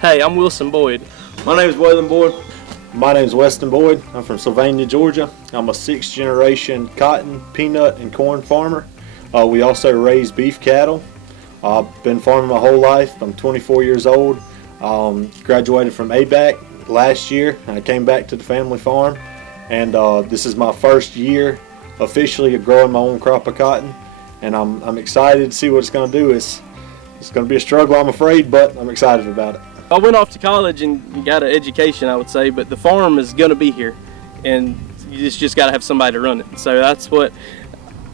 Hey, I'm Wilson Boyd. My name is Waylon Boyd. My name is Weston Boyd. I'm from Sylvania, Georgia. I'm a 6th generation cotton, peanut, and corn farmer. We also raise beef cattle. I've been farming my whole life. I'm 24 years old. Graduated from ABAC last year. I came back to the family farm, and this is my first year officially of growing my own crop of cotton, and I'm excited to see what it's going to do. It's going to be a struggle, I'm afraid, but I'm excited about it. I went off to college and got an education, I would say, but the farm is going to be here, and you just got to have somebody to run it. So that's what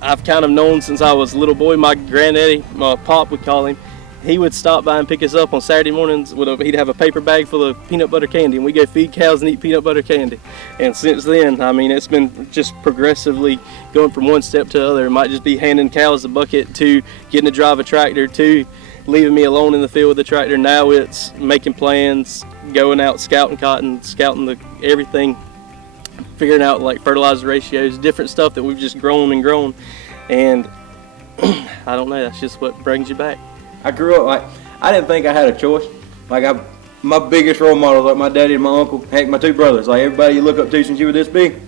I've kind of known since I was a little boy. My granddaddy, my pop would call him, he would stop by and pick us up on Saturday mornings. He'd have a paper bag full of peanut butter candy, and we go feed cows and eat peanut butter candy. And since then, I mean, it's been just progressively going from one step to the other. It might just be handing cows a bucket to getting to drive a tractor to leaving me alone in the field with the tractor. Now it's making plans, going out scouting cotton, scouting everything, figuring out like fertilizer ratios, different stuff that we've just grown and grown. And I don't know, that's just what brings you back. I grew up I didn't think I had a choice. My biggest role models, like my daddy and my uncle, heck, my two brothers, like everybody you look up to since you were this big,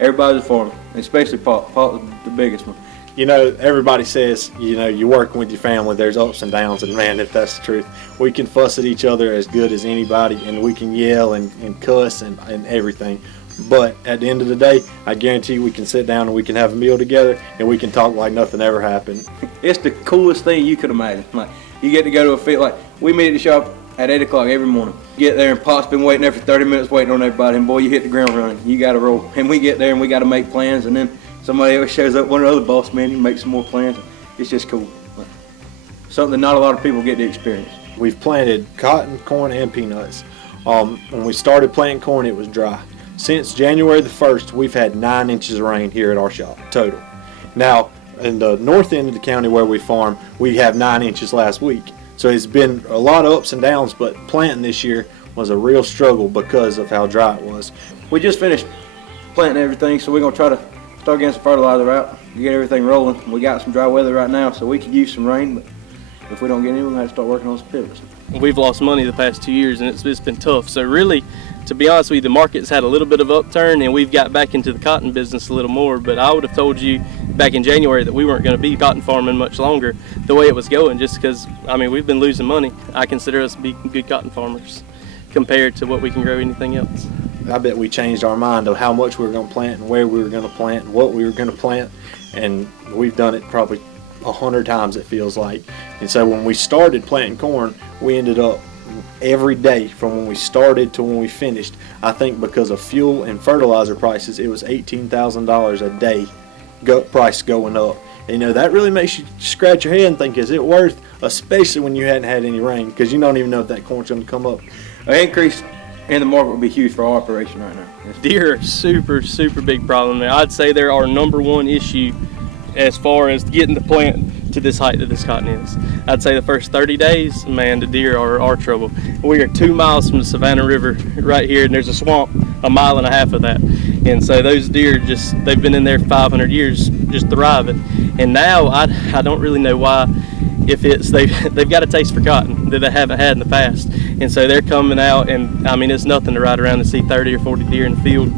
everybody was a farmer, especially Pop. Pop was the biggest one. You know, everybody says, you know, you're working with your family, there's ups and downs, and man, if that's the truth, we can fuss at each other as good as anybody, and we can yell and cuss and everything. But at the end of the day, I guarantee we can sit down and we can have a meal together and we can talk like nothing ever happened. It's the coolest thing you could imagine. Like, you get to go to a field, like we meet at the shop at 8 o'clock every morning. Get there and Pop's been waiting there for 30 minutes waiting on everybody, and boy, you hit the ground running. You got to roll. And we get there and we got to make plans, and then somebody else shows up, one of the other boss men, he makes some more plans. It's just cool. Like, something not a lot of people get to experience. We've planted cotton, corn, and peanuts. When we started planting corn, it was dry. Since January the 1st, we've had 9 inches of rain here at our shop, total. Now, in the north end of the county where we farm, we have 9 inches last week. So it's been a lot of ups and downs, but planting this year was a real struggle because of how dry it was. We just finished planting everything, so we're going to try to start getting some fertilizer out, get everything rolling. We got some dry weather right now, so we could use some rain, but if we don't get any, we're going to have to start working on some pivots. We've lost money the past 2 years, and it's been tough. So really, to be honest with you, the market's had a little bit of upturn, and we've got back into the cotton business a little more. But I would have told you back in January that we weren't going to be cotton farming much longer the way it was going, just because, I mean, we've been losing money. I consider us to be good cotton farmers compared to what we can grow anything else. I bet we changed our mind of how much we were going to plant and where we were going to plant and what we were going to plant, and we've done it probably 100 times, it feels like. And so when we started planting corn, we ended up every day from when we started to when we finished, I think because of fuel and fertilizer prices, it was $18,000 a day price going up. And, you know, that really makes you scratch your head and think, is it worth, especially when you hadn't had any rain, because you don't even know if that corn's going to come up. An increase in the market would be huge for our operation right now. Deer are super big problem. I'd say they're our #1 issue as far as getting the plant to this height that this cotton is. I'd say the first 30 days, man, the deer are our trouble. We are 2 miles from the Savannah River right here, and there's a swamp 1.5 miles of that. And so those deer they've been in there 500 years just thriving. And now I don't really know why, if it's they've got a taste for cotton that they haven't had in the past. And so they're coming out, and I mean, it's nothing to ride around and see 30 or 40 deer in the field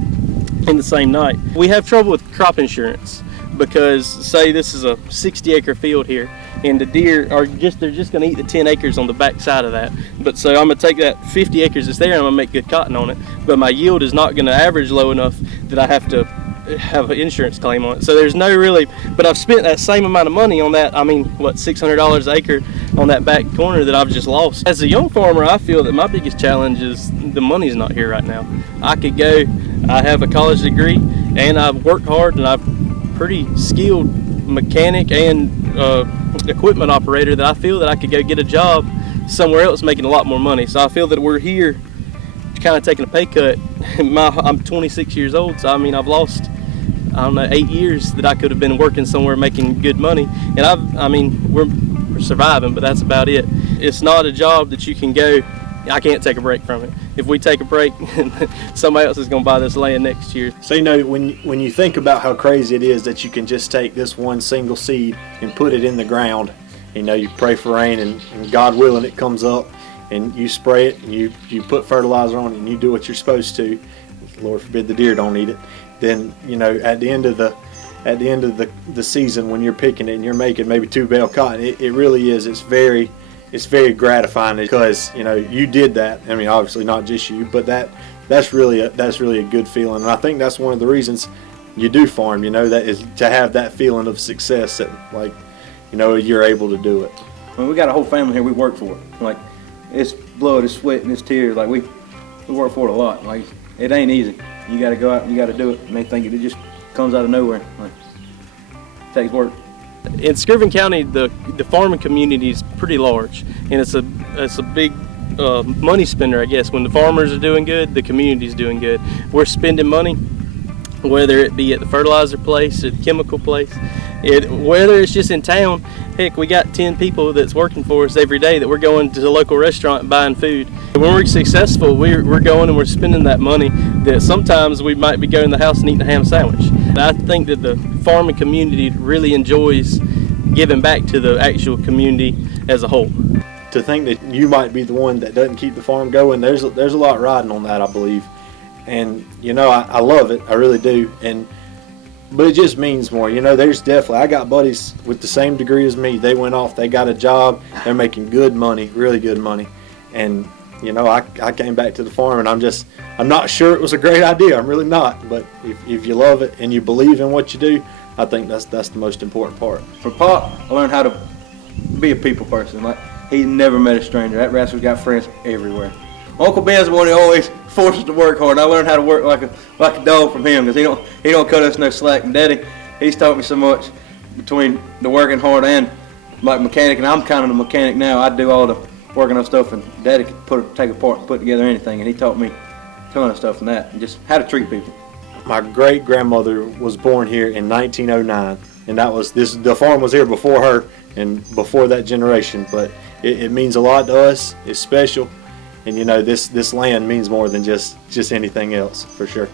in the same night. We have trouble with crop insurance, because say this is a 60-acre field here, and the deer they're just going to eat the 10 acres on the back side of that. But so I'm going to take that 50 acres that's there and I'm going to make good cotton on it, but my yield is not going to average low enough that I have to have an insurance claim on it. So there's no really, but I've spent that same amount of money on that, I mean, what, $600 an acre on that back corner that I've just lost. As a young farmer, I feel that my biggest challenge is the money's not here right now. I could go, I have a college degree, and I've worked hard, and I'm pretty skilled mechanic and equipment operator, that I feel that I could go get a job somewhere else making a lot more money. So I feel that we're here kind of taking a pay cut. I'm 26 years old, so I mean, I've lost, I don't know, 8 years that I could have been working somewhere making good money. And we're surviving, but that's about it. It's not a job that you can go, I can't take a break from it. If we take a break, somebody else is going to buy this land next year. So, you know, when you think about how crazy it is that you can just take this one single seed and put it in the ground, you know, you pray for rain and God willing it comes up, and you spray it, and you put fertilizer on it, and you do what you're supposed to, Lord forbid the deer don't eat it, then at the end of the season, when you're picking it and you're making maybe 2 bale cotton, it really is. It's very gratifying because you did that. I mean, obviously not just you, but that's really a good feeling. And I think that's one of the reasons you do farm. That is to have that feeling of success that you're able to do it. I mean, we got a whole family here. We work for it. Like, it's blood, it's sweat, and it's tears. Like we work for it a lot. Like, it ain't easy. You got to go out and you got to do it. And they think it just comes out of nowhere. Like, it takes work. In Screven County, the farming community is pretty large, and it's a big money spender, I guess. When the farmers are doing good, the community's doing good. We're spending money, whether it be at the fertilizer place or the chemical place, whether it's just in town. Heck, we got 10 people that's working for us every day that we're going to the local restaurant and buying food. When we're successful, we're going and we're spending that money that sometimes we might be going to the house and eating a ham sandwich. And I think that the farming community really enjoys giving back to the actual community as a whole. To think that you might be the one that doesn't keep the farm going, there's a lot riding on that, I believe. And I love it, I really do. But it just means more. There's definitely, I got buddies with the same degree as me. They went off, they got a job, they're making good money, really good money. And I came back to the farm, and I'm not sure it was a great idea. I'm really not. But if you love it and you believe in what you do, I think that's the most important part. From Pop, I learned how to be a people person. Like, he never met a stranger. That rascal's got friends everywhere. Uncle Ben's the one that always forced us to work hard. And I learned how to work like a dog from him, because he don't cut us no slack. And Daddy, he's taught me so much between the working hard and like mechanic. And I'm kind of the mechanic now. I do all the working on stuff, and Daddy could take apart and put together anything. And he taught me a ton of stuff from that, and just how to treat people. My great grandmother was born here in 1909, and the farm was here before her and before that generation. But it means a lot to us. It's special. And this land means more than just anything else, for sure.